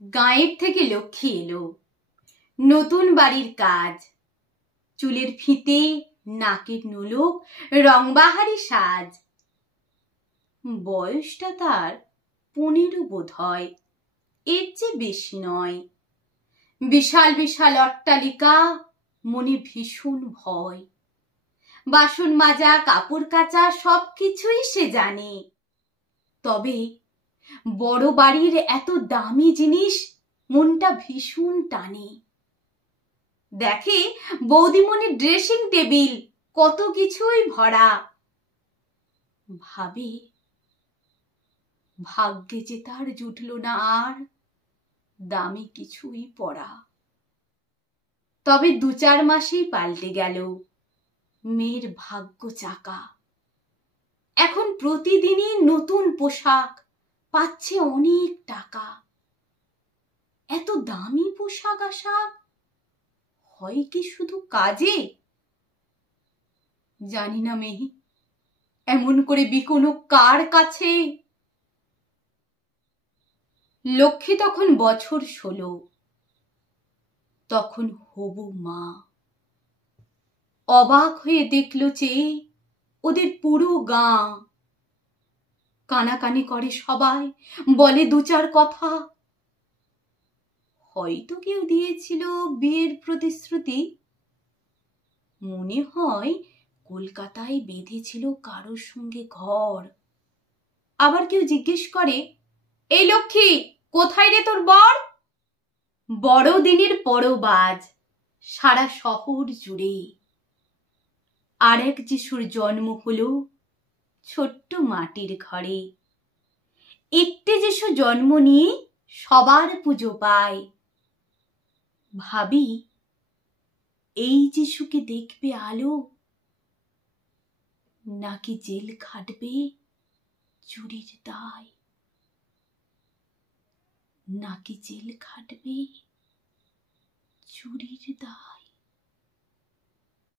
গাঁয়ের থেকে লক্ষ্মী এলো, নতুন বাড়ির কাজ, চুলের ফিতে, নাকের নোলক, রংবাহারি সাজ। বয়সটা তার 15 বোধ হয়, এর চেয়ে বেশি নয়। বিশাল বিশাল অট্টালিকা, মনে ভীষণ ভয়। বাসন মাজা, কাপড় কাচা সবকিছুই সে জানে। তবে বড় বাড়ির এত দামি জিনিস মনটা ভীষণ টানে। দেখে বৌদিমণির ড্রেসিং টেবিল কত কিছুই ভরা। ভাবে ভাগ্যে যে তার জুটল না আর দামি কিছুই পরা। তবে 2-4 মাসেই পাল্টে গেল মেয়ের ভাগ্য চাকা। এখন প্রতিদিনই নতুন পোশাক, পাচ্ছে অনেক টাকা। এত দামি পোশাক আশাক হয় কি শুধু কাজে? জানি না মেয়ে, এমন করে বিকোনো কার কাছে? লক্ষ্মী তখন বছর 16, তখন হবু মা। অবাক হয়ে দেখলো চেয়ে ওদের পুরো গাঁ। কানাকানি করে সবাই, বলে 2-4 কথা। হয়তো কেউ দিয়েছিল বিয়ের প্রতিশ্রুতি। মনে হয় কলকাতায় বেঁধেছিল কারোর সঙ্গে ঘর। আবার কেউ জিজ্ঞেস করে, এই লক্ষ্মী, কোথায় রে তোর বর? বড়দিনের পরবাজ সারা শহর জুড়ে। আরেক যিশুর জন্ম হলো ছোট্ট মাটির ঘরে। একটি যিশু জন্ম নিয়ে সবার পুজো পায়। ভাবি, এই যিশুকে দেখবে আলো, নাকি জেল খাটবে চুরির দায়? নাকি জেল খাটবে চুরির দায়?